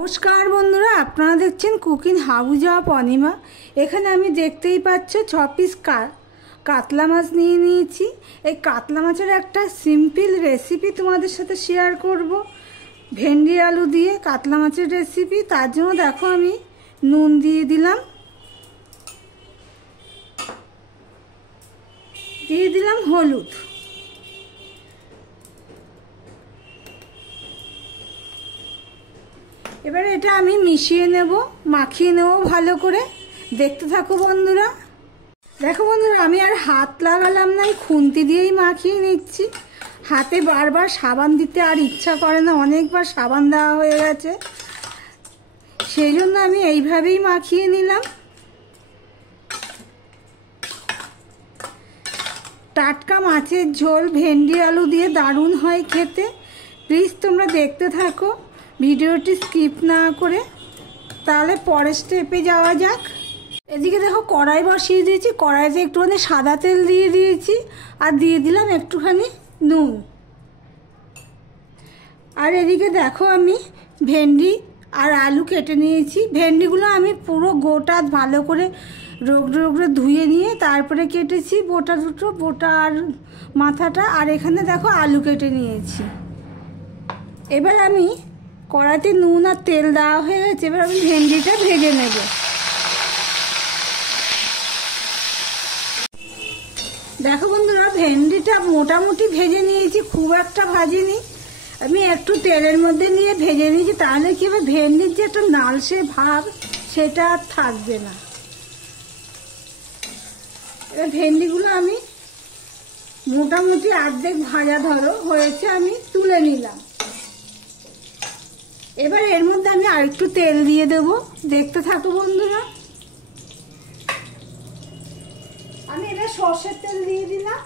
নমস্কার বন্ধুরা, আপনারা দেখছেন কুকিং হাউস অফ অনিমা। এখানে আমি দেখতেই পাচ্ছ 6 পিস কাতলা মাছ নিয়ে নিয়েছি। এই কাতলা মাছের একটা সিম্পল রেসিপি তোমাদের সাথে শেয়ার করব, ভেন্ডি আলু দিয়ে কাতলা মাছের রেসিপি। তার জন্য দেখো আমি নুন দিয়ে দিলাম, হলুদ, এবারে এটা আমি মিশিয়ে নেব, মাখিয়ে নেব ভালো করে। দেখতে থাকো বন্ধুরা। দেখো বন্ধুরা, আমি আর হাত লাগালাম না, খুন্তি দিয়েই মাখিয়ে নিচ্ছি। হাতে বারবার সাবান দিতে আর ইচ্ছা করে না, অনেকবার সাবান দেওয়া হয়ে গেছে, সেই জন্য আমি এইভাবেই মাখিয়ে নিলাম। টাটকা মাছের ঝোল ভেন্ডি আলু দিয়ে দারুণ হয় খেতে। প্লিজ তোমরা দেখতে থাকো ভিডিওটি স্কিপ না করে। তাহলে পরের স্টেপে যাওয়া যাক। এদিকে দেখো কড়াই বসিয়ে দিয়েছি, কড়াইতে একটুখানি সাদা তেল দিয়ে দিয়েছি আর দিয়ে দিলাম একটুখানি নুন। আর এদিকে দেখো আমি ভেন্ডি আর আলু কেটে নিয়েছি। ভেন্ডিগুলো আমি পুরো গোটা ভালো করে রোগড়ে ধুয়ে নিয়ে তারপরে কেটেছি, বোটা দুটো, বোটা আর মাথাটা। আর এখানে দেখো আলু কেটে নিয়েছি। এবার আমি কড়াইতে নুন আর তেল দেওয়া হয়ে গেছে, এবার আমি ভেন্ডিটা ভেজে নেব। দেখো বন্ধুরা, ভেন্ডিটা মোটামুটি ভেজে নিয়েছি, খুব একটা ভাজিনি। আমি একটু তেলের মধ্যে নিয়ে ভেজে নিয়েছি, তাহলে কি হবে, ভেন্ডির যে একটা নালসে ভাব সেটা আর থাকবে না। এবার ভেন্ডিগুলো আমি মোটামুটি অর্ধেক ভাজা হয়েছে, আমি তুলে নিলাম। এবার এর মধ্যে আমি আরেকটু তেল দিয়ে দেব, দেখতে থাকো বন্ধুরা। আমি এবার সর্ষের তেল দিয়ে দিলাম।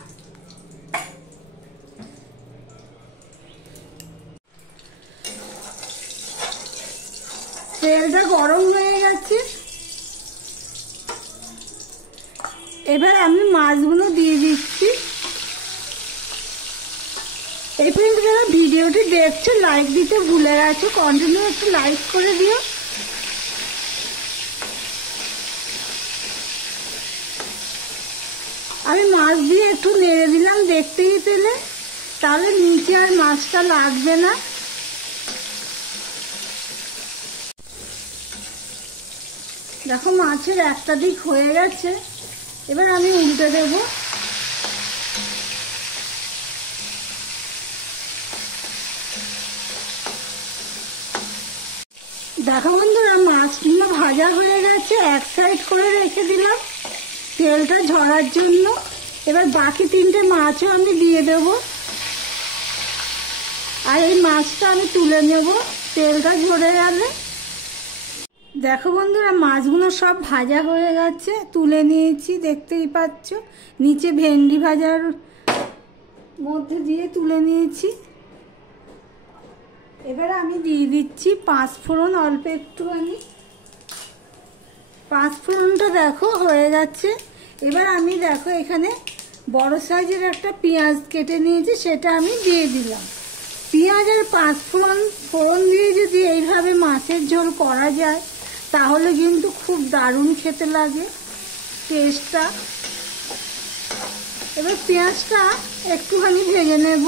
তেলটা গরম হয়ে গেছে, এবার আমি মাছগুলো দিয়ে দিচ্ছি। এই পর্যন্ত যারা ভিডিওটি দেখছো লাইক দিতে ভুলে গেছো, কন্টিনিউ একটু লাইক করে দিও। আমি মাছ দিয়ে একটু নেড়ে দিলাম, দেখতেই পেলে, তাহলে নিচে আর মাছটা লাগবে না। দেখো মাছের একটা দিক হয়ে গেছে, এবার আমি উল্টে দেবো। দেখো বন্ধুরা, মাছগুলো ভাজা হয়ে গেছে, এক সাইড করে রেখে দিলাম তেলটা ঝরার জন্য। এবার বাকি 3টে মাছও আমি দিয়ে দেব, আর এই মাছটা আমি তুলে নেব তেলটা ঝরে গেলে। দেখো বন্ধুরা, মাছগুলো সব ভাজা হয়ে গেছে, তুলে নিয়েছি, দেখতেই পাচ্ছ। নিচে ভেন্ডি ভাজার মধ্যে দিয়ে তুলে নিয়েছি। এবার আমি দিয়ে দিচ্ছি 5 ফোড়ন, অল্প একটুখানি। 5 ফোড়নটা দেখো হয়ে গেছে। এবার আমি দেখো এখানে বড় সাইজের একটা পেঁয়াজ কেটে নিয়েছি, সেটা আমি দিয়ে দিলাম। পেঁয়াজ আর 5 ফোড়ন দিয়ে যদি এইভাবে মাছের ঝোল করা যায়, তাহলে কিন্তু খুব দারুণ খেতে লাগে টেস্টটা। এবার পেঁয়াজটা একটুখানি ভেজে নেব।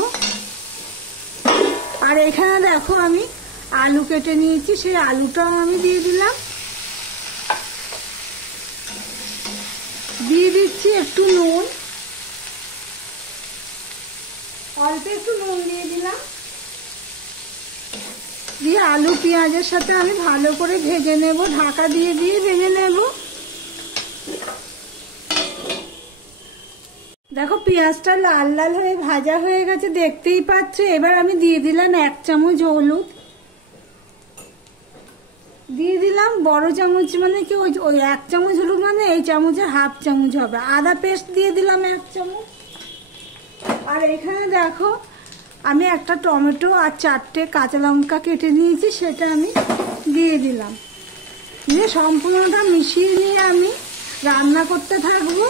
আর এখানে দেখো আমি আলু কেটে নিয়েছি, সেই আলুটাও আমি দিয়ে দিলাম। দিয়ে দিচ্ছি একটু নুন, অল্প একটু নুন দিয়ে দিলাম। দিয়ে আলু পেঁয়াজের সাথে আমি ভালো করে ভেজে নেব, ঢাকা দিয়ে ভেজে নেব। দেখো পেঁয়াজটা লাল লাল হয়ে ভাজা হয়ে গেছে, দেখতেই পাচ্ছ। এবার আমি দিয়ে দিলাম 1 চামচ হলুদ, দিয়ে দিলাম বড় চামচ, মানে কি ওই 1 চামচ হলুদ মানে এই চামচের হাফ চামচ হবে। আদা পেস্ট দিয়ে দিলাম 1 চামচ। আর এখানে দেখো আমি একটা টমেটো আর 4টে কাঁচা লঙ্কা কেটে নিয়েছি, সেটা আমি দিয়ে দিলাম। দিয়ে সম্পূর্ণটা মিশিয়ে নিয়ে আমি রান্না করতে থাকবো।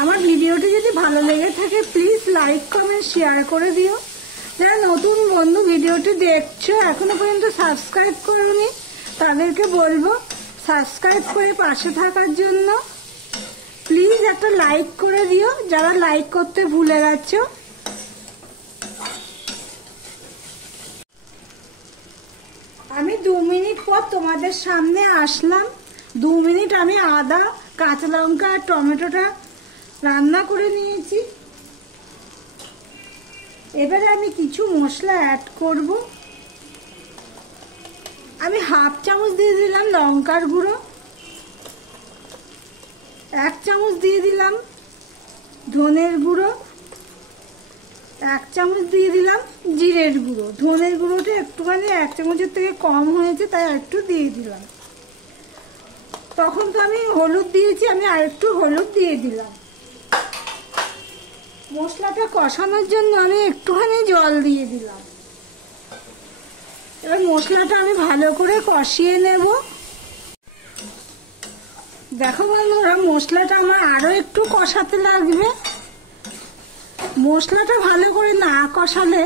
আমার ভিডিওটি যদি ভালো লেগে থাকে প্লিজ লাইক কমেন্ট শেয়ার করে দিও। যারা নতুন বন্ধু ভিডিওটি দেখছো এখনো পর্যন্ত সাবস্ক্রাইব করোনি, তাদেরকে বলবো সাবস্ক্রাইব করে পাশে থাকার জন্য। প্লিজ একটা লাইক করে দিও যারা লাইক করতে ভুলে গেছো। আমি 2 মিনিট পর তোমাদের সামনে আসলাম। 2 মিনিট আমি আদা, কাঁচা লঙ্কা আর টমেটোটা রান্না করে নিয়েছি। এবারে আমি কিছু মশলা অ্যাড করব। আমি হাফ চামচ দিয়ে দিলাম লঙ্কার গুঁড়ো, 1 চামচ দিয়ে দিলাম ধনের গুঁড়ো, 1 চামচ দিয়ে দিলাম জিরের গুঁড়ো। ধনের গুঁড়োটা একটুখানি 1 চামচের থেকে কম হয়েছে, তাই একটু দিয়ে দিলাম। তখন তো আমি হলুদ দিয়েছি, আমি আরেকটু হলুদ দিয়ে দিলাম। মশলাটা কষানোর জন্য আমি একটুখানি জল দিয়ে দিলাম। এবার মশলাটা আমি ভালো করে কষিয়ে নেব। দেখো বন্ধুরা, মশলাটা আমার আরো একটু কষাতে লাগবে। মশলাটা ভালো করে না কষালে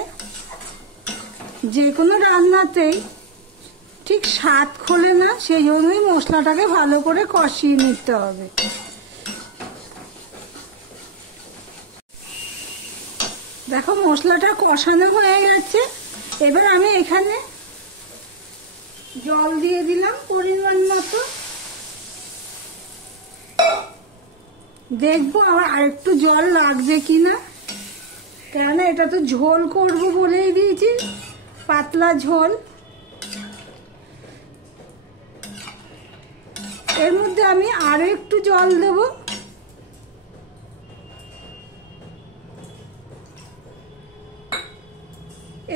যে কোনো রান্নাতেই ঠিক স্বাদ খোলে না, সেই জন্যই মশলাটাকে ভালো করে কষিয়ে নিতে হবে। দেখো মশলাটা কষানো হয়ে গেছে। এবার আমি এখানে জল দিয়ে দিলাম পরিমাণ মতো। দেখবো আবার আরেকটু জল লাগবে কিনা, কেন এটা তো ঝোল করব বলেই দিয়েছি, পাতলা ঝোল। এর মধ্যে আমি আরো একটু জল দেব।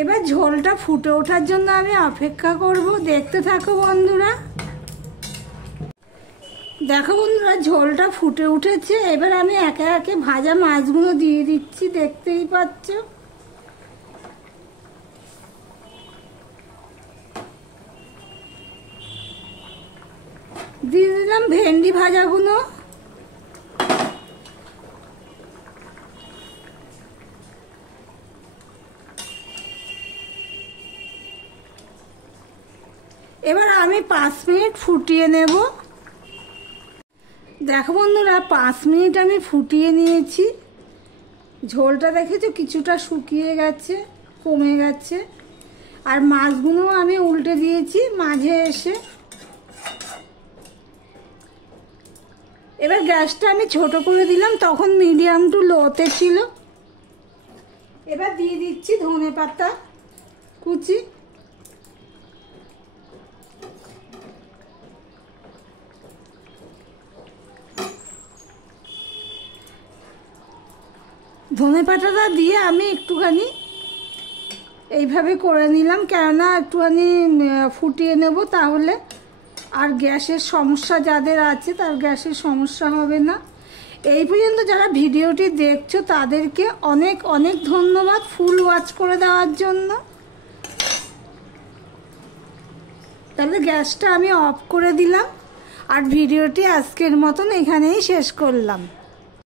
এবার ঝোলটা ফুটে ওঠার জন্য আমি অপেক্ষা করব। দেখতে থাকো বন্ধুরা। দেখো বন্ধুরা, ঝোলটা ফুটে উঠেছে। এবার আমি একে একে ভাজা মাছগুলো দিয়ে দিচ্ছি, দেখতেই পাচ্ছ। দিয়ে দিলাম ভেন্ডি ভাজাগুলো। এবার আমি 5 মিনিট ফুটিয়ে নেব। দেখো বন্ধুরা, 5 মিনিট আমি ফুটিয়ে নিয়েছি। ঝোলটা দেখেছো কিছুটা শুকিয়ে গেছে, কমে গেছে। আর মাছগুলো আমি উল্টে দিয়েছি মাঝে এসে। এবার গ্যাসটা আমি ছোট করে দিলাম, তখন মিডিয়াম টু লোতে ছিল। এবার দিয়ে দিচ্ছি ধনেপাতা কুচি। ধনেপাতাটা দিয়ে আমি একটুখানি এইভাবে করে নিলাম, কেননা একটুখানি ফুটিয়ে নেব, তাহলে আর গ্যাসের সমস্যা যাদের আছে তার গ্যাসের সমস্যা হবে না। এই পর্যন্ত যারা ভিডিওটি দেখছো তাদেরকে অনেক অনেক ধন্যবাদ ফুল ওয়াচ করে দেওয়ার জন্য। তাহলে গ্যাসটা আমি অফ করে দিলাম আর ভিডিওটি আজকের মতন এখানেই শেষ করলাম।